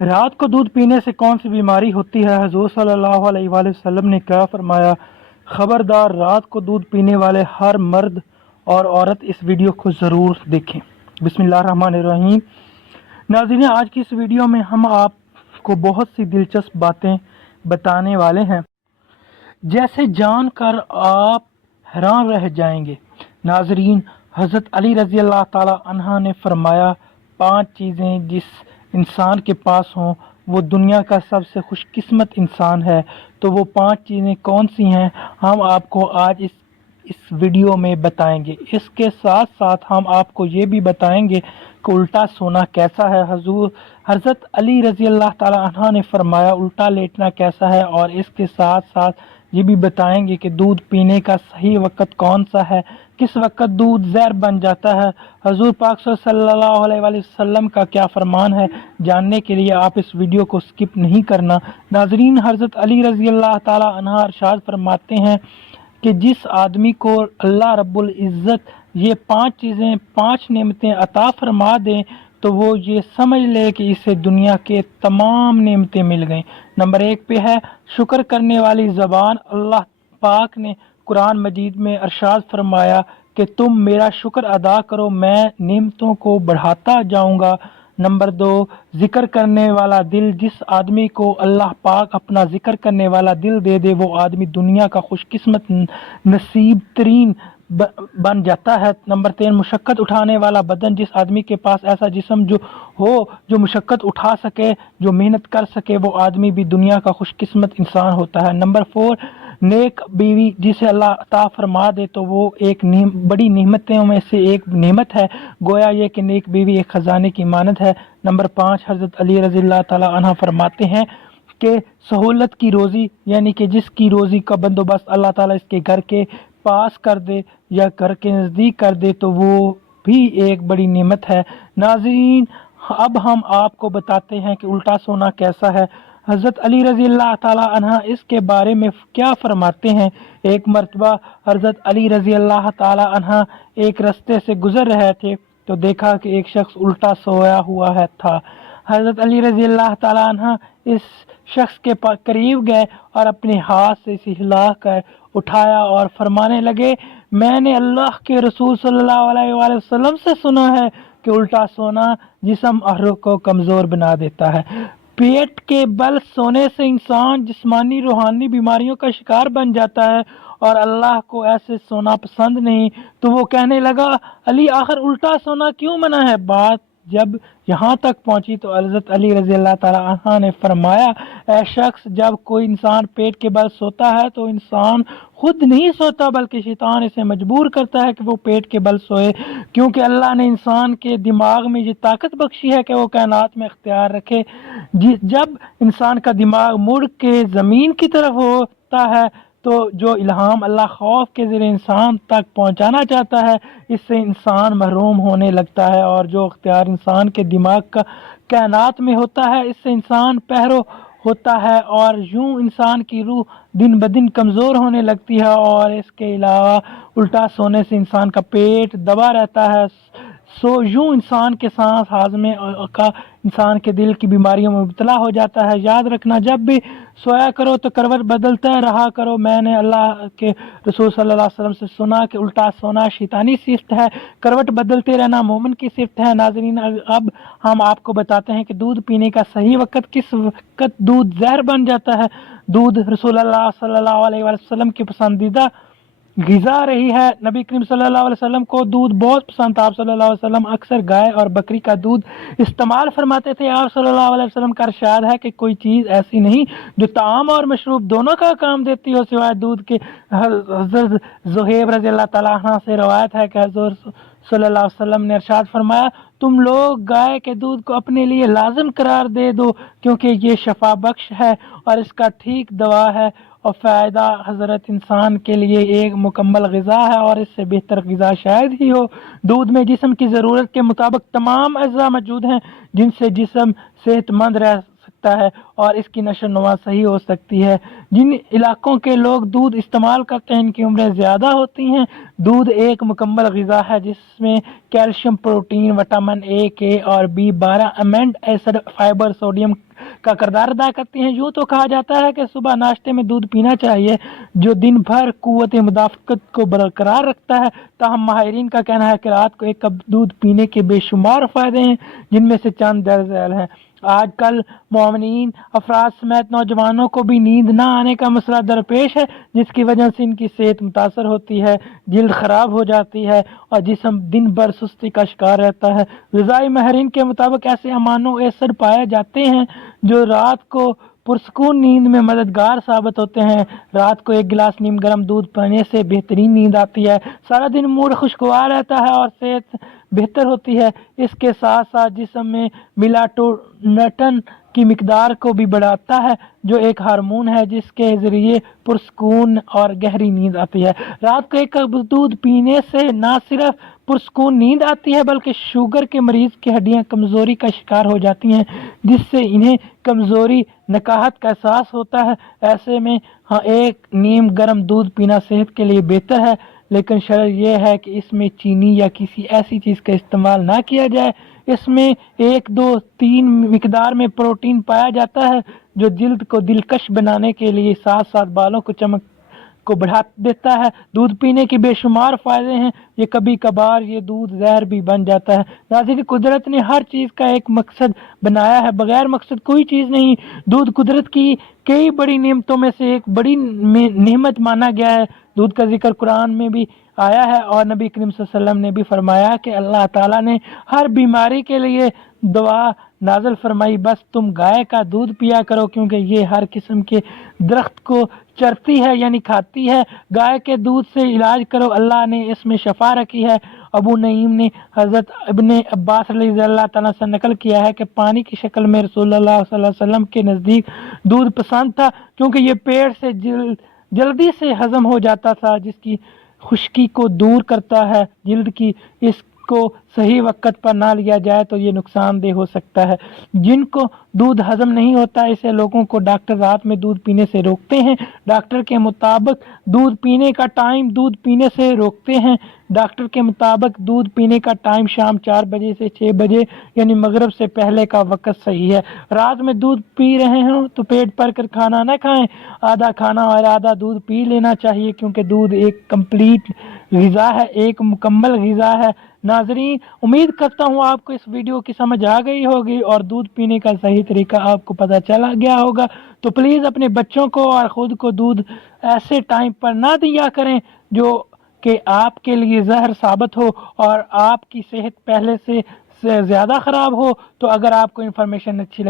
رات کو دودھ پینے سے کون سی بیماری ہوتی ہے؟ حضور صلی اللہ علیہ وآلہ وسلم نے کیا فرمایا؟ خبردار، رات کو دودھ پینے والے ہر مرد اور عورت اس ویڈیو کو ضرور دیکھیں۔ بسم اللہ الرحمن الرحیم۔ ناظرین، آج کی اس ویڈیو میں ہم آپ کو بہت سی دلچسپ باتیں بتانے والے ہیں جیسے جان کر آپ حیران رہ جائیں گے۔ ناظرین، حضرت علی رضی اللہ تعالی عنہ نے فرمایا، 5 چیزیں جس انسان کے پاس ہوں وہ دنیا کا سب سے خوش قسمت انسان ہے۔ تو وہ 5 چیزیں کون سی ہیں ہم آپ کو آج اس ویڈیو میں بتائیں گے۔ اس کے ساتھ ساتھ ہم آپ کو یہ بھی بتائیں گے کہ الٹا سونا کیسا ہے۔ حضرت علی رضی اللہ تعالی عنہ نے فرمایا الٹا لیٹنا کیسا ہے، اور اس کے ساتھ ساتھ یہ بھی بتائیں گے کہ دودھ پینے کا صحیح وقت کون سا ہے، کس وقت دودھ زہر بن جاتا ہے، حضور پاک صلی اللہ علیہ وآلہ وسلم کا کیا فرمان ہے۔ جاننے کے لیے آپ اس ویڈیو کو سکپ نہیں کرنا۔ ناظرین، حضرت علی رضی اللہ تعالی عنہ ارشاد فرماتے ہیں کہ جس آدمی کو اللہ رب العزت یہ 5 چیزیں 5 نعمتیں عطا فرما دیں تو وہ یہ سمجھ لے کہ اسے دنیا کے تمام نعمتیں مل گئیں۔ نمبر 1 پہ ہے شکر کرنے والی زبان۔ اللہ پاک نے قرآن مجید میں ارشاد فرمایا کہ تم میرا شکر ادا کرو، میں نعمتوں کو بڑھاتا جاؤں گا۔ نمبر 2، ذکر کرنے والا دل۔ جس آدمی کو اللہ پاک اپنا ذکر کرنے والا دل دے دے وہ آدمی دنیا کا خوش قسمت نصیب ترین بن جاتا ہے۔ نمبر 3، مشقت اٹھانے والا بدن۔ جس آدمی کے پاس ایسا جسم جو مشقت اٹھا سکے، جو محنت کر سکے، وہ آدمی بھی دنیا کا خوش قسمت انسان ہوتا ہے۔ نمبر 4، نیک بیوی۔ جسے اللہ عطا فرما دے تو وہ ایک بڑی نعمتوں میں سے ایک نعمت ہے، گویا یہ کہ نیک بیوی ایک خزانے کی مانند ہے۔ نمبر 5، حضرت علی رضی اللہ تعالی عنہ فرماتے ہیں کہ سہولت کی روزی، یعنی کہ جس کی روزی کا بندوبست اللہ تعالیٰ اس کے گھر کے پاس کر دے یا گھر کے نزدیک کر دے تو وہ بھی ایک بڑی نعمت ہے۔ ناظرین، اب ہم آپ کو بتاتے ہیں کہ الٹا سونا کیسا ہے۔ حضرت علی رضی اللہ تعالی عنہ اس کے بارے میں کیا فرماتے ہیں؟ ایک مرتبہ حضرت علی رضی اللہ تعالی عنہ ایک رستے سے گزر رہے تھے تو دیکھا کہ ایک شخص الٹا سویا ہوا تھا۔ حضرت علی رضی اللہ تعالی عنہ اس شخص کے قریب گئے اور اپنے ہاتھ سے اسے ہلا کر اٹھایا اور فرمانے لگے، میں نے اللہ کے رسول صلی اللہ علیہ وآلہ وسلم سے سنا ہے کہ الٹا سونا جسم اور روح کو کمزور بنا دیتا ہے۔ پیٹ کے بل سونے سے انسان جسمانی روحانی بیماریوں کا شکار بن جاتا ہے، اور اللہ کو ایسے سونا پسند نہیں۔ تو وہ کہنے لگا، علی آخر الٹا سونا کیوں منع ہے؟ بات جب یہاں تک پہنچی تو حضرت علی رضی اللہ تعالی عنہ نے فرمایا، اے شخص، جب کوئی انسان پیٹ کے بل سوتا ہے تو انسان خود نہیں سوتا بلکہ شیطان اسے مجبور کرتا ہے کہ وہ پیٹ کے بل سوئے، کیونکہ اللہ نے انسان کے دماغ میں یہ طاقت بخشی ہے کہ وہ کائنات میں اختیار رکھے۔ جب انسان کا دماغ مڑ کے زمین کی طرف ہوتا ہے تو جو الہام اللہ خوف کے ذریعے انسان تک پہنچانا چاہتا ہے اس سے انسان محروم ہونے لگتا ہے، اور جو اختیار انسان کے دماغ کا کائنات میں ہوتا ہے اس سے انسان پہرو ہوتا ہے، اور یوں انسان کی روح دن بدن کمزور ہونے لگتی ہے۔ اور اس کے علاوہ الٹا سونے سے انسان کا پیٹ دبا رہتا ہے، یوں انسان کے سانس ہاضمے کا انسان کے دل کی بیماریوں میں مبتلا ہو جاتا ہے۔ یاد رکھنا، جب بھی سویا کرو تو کروٹ بدلتا رہا کرو۔ میں نے اللہ کے رسول صلی اللہ علیہ وسلم سے سنا کہ الٹا سونا شیطانی صفت ہے، کروٹ بدلتے رہنا مومن کی صفت ہے۔ ناظرین، اب ہم آپ کو بتاتے ہیں کہ دودھ پینے کا صحیح وقت، کس وقت دودھ زہر بن جاتا ہے۔ دودھ رسول اللہ صلی اللہ علیہ وسلم کی پسندیدہ غذا رہی ہے۔ نبی کریم صلی اللہ علیہ وسلم کو دودھ بہت پسند تھا۔ آپ صلی اللہ علیہ وسلم اکثر گائے اور بکری کا دودھ استعمال فرماتے تھے۔ آپ صلی اللہ علیہ وسلم کا ارشاد ہے کہ کوئی چیز ایسی نہیں جو طعام اور مشروب دونوں کا کام دیتی ہو سوائے دودھ کے۔ حضرت زہیب رضی اللہ تعالیٰ عنہ سے روایت ہے کہ حضور صلی اللہ علیہ وسلم نے ارشاد فرمایا، تم لوگ گائے کے دودھ کو اپنے لیے لازم قرار دے دو کیونکہ یہ شفا بخش ہے اور اس کا ٹھیک دوا ہے، اور فائدہ حضرت انسان کے لیے ایک مکمل غذا ہے، اور اس سے بہتر غذا شاید ہی ہو۔ دودھ میں جسم کی ضرورت کے مطابق تمام اجزاء موجود ہیں جن سے جسم صحت مند رہ سکتا ہے اور اس کی نشو و نما صحیح ہو سکتی ہے۔ جن علاقوں کے لوگ دودھ استعمال کرتے ہیں ان کی عمریں زیادہ ہوتی ہیں۔ دودھ ایک مکمل غذا ہے جس میں کیلشیم، پروٹین، وٹامن اے، کے اور B12، amino acid, fibre, sodium کا کردار ادا کرتی ہیں۔ یوں تو کہا جاتا ہے کہ صبح ناشتے میں دودھ پینا چاہیے جو دن بھر قوت مدافعت کو برقرار رکھتا ہے، تاہم ماہرین کا کہنا ہے کہ رات کو ایک کپ دودھ پینے کے بے شمار فائدے ہیں جن میں سے چند درج ذیل ہیں۔ آج کل مومنین افراد سمیت نوجوانوں کو بھی نیند نہ آنے کا مسئلہ درپیش ہے، جس کی وجہ سے ان کی صحت متاثر ہوتی ہے، جلد خراب ہو جاتی ہے اور جسم دن بھر سستی کا شکار رہتا ہے۔ غذائی ماہرین کے مطابق ایسے امینو ایسڈ پائے جاتے ہیں جو رات کو پرسکون نیند میں مددگار ثابت ہوتے ہیں۔ رات کو ایک گلاس نیم گرم دودھ پینے سے بہترین نیند آتی ہے، سارا دن موڈ خوشگوار رہتا ہے اور صحت بہتر ہوتی ہے۔ اس کے ساتھ ساتھ جسم میں میلاٹونن کی مقدار کو بھی بڑھاتا ہے جو ایک ہارمون ہے جس کے ذریعے پرسکون اور گہری نیند آتی ہے۔ رات کو ایک کپ دودھ پینے سے نہ صرف پرسکون نیند آتی ہے بلکہ شوگر کے مریض کی ہڈیاں کمزوری کا شکار ہو جاتی ہیں جس سے انہیں کمزوری، نکاہت کا احساس ہوتا ہے۔ ایسے میں ایک نیم گرم دودھ پینا صحت کے لیے بہتر ہے، لیکن شرط یہ ہے کہ اس میں چینی یا کسی ایسی چیز کا استعمال نہ کیا جائے۔ اس میں 1، 2، 3 مقدار میں پروٹین پایا جاتا ہے جو جلد کو دلکش بنانے کے لیے ساتھ ساتھ بالوں کو چمک کو بڑھا دیتا ہے۔ دودھ پینے کے بے شمار فائدے ہیں، یہ کبھی کبھار یہ دودھ زہر بھی بن جاتا ہے۔ ناظرین، قدرت نے ہر چیز کا ایک مقصد بنایا ہے، بغیر مقصد کوئی چیز نہیں۔ دودھ قدرت کی کئی بڑی نعمتوں میں سے ایک بڑی نعمت مانا گیا ہے۔ دودھ کا ذکر قرآن میں بھی آیا ہے اور نبی کریم صلی اللہ علیہ وسلم نے بھی فرمایا کہ اللہ تعالیٰ نے ہر بیماری کے لیے دوا نازل فرمائی، بس تم گائے کا دودھ پیا کرو کیونکہ یہ ہر قسم کے درخت کو چرتی ہے یعنی کھاتی ہے۔ گائے کے دودھ سے علاج کرو، اللہ نے اس میں شفا رکھی ہے۔ ابو نعیم نے حضرت ابن عباس رضی اللہ تعالیٰ سے نقل کیا ہے کہ پانی کی شکل میں رسول اللہ صلی اللہ علیہ وسلم کے نزدیک دودھ پسند تھا کیونکہ یہ پیٹ سے جلدی سے ہضم ہو جاتا تھا، جس کی خشکی کو دور کرتا ہے۔ جلد کی اس کو صحیح وقت پر نہ لیا جائے تو یہ نقصان دہ ہو سکتا ہے۔ جن کو دودھ ہضم نہیں ہوتا ایسے لوگوں کو ڈاکٹر رات میں دودھ پینے سے روکتے ہیں۔ ڈاکٹر کے مطابق دودھ پینے کا ٹائم دودھ پینے سے روکتے ہیں۔ ڈاکٹر کے مطابق دودھ پینے کا ٹائم شام 4 بجے سے 6 بجے یعنی مغرب سے پہلے کا وقت صحیح ہے۔ رات میں دودھ پی رہے ہوں تو پیٹ بھر کر کھانا نہ کھائیں، آدھا کھانا اور آدھا دودھ پی لینا چاہیے کیونکہ دودھ ایک کمپلیٹ غذا ہے، ایک مکمل غذا ہے۔ ناظرین، امید کرتا ہوں آپ کو اس ویڈیو کی سمجھ آ گئی ہوگی اور دودھ پینے کا صحیح طریقہ آپ کو پتہ چلا گیا ہوگا۔ تو پلیز اپنے بچوں کو اور خود کو دودھ ایسے ٹائم پر نہ دیا کریں جو کہ آپ کے لیے زہر ثابت ہو اور آپ کی صحت پہلے سے زیادہ خراب ہو۔ تو اگر آپ کو انفارمیشن اچھی لگے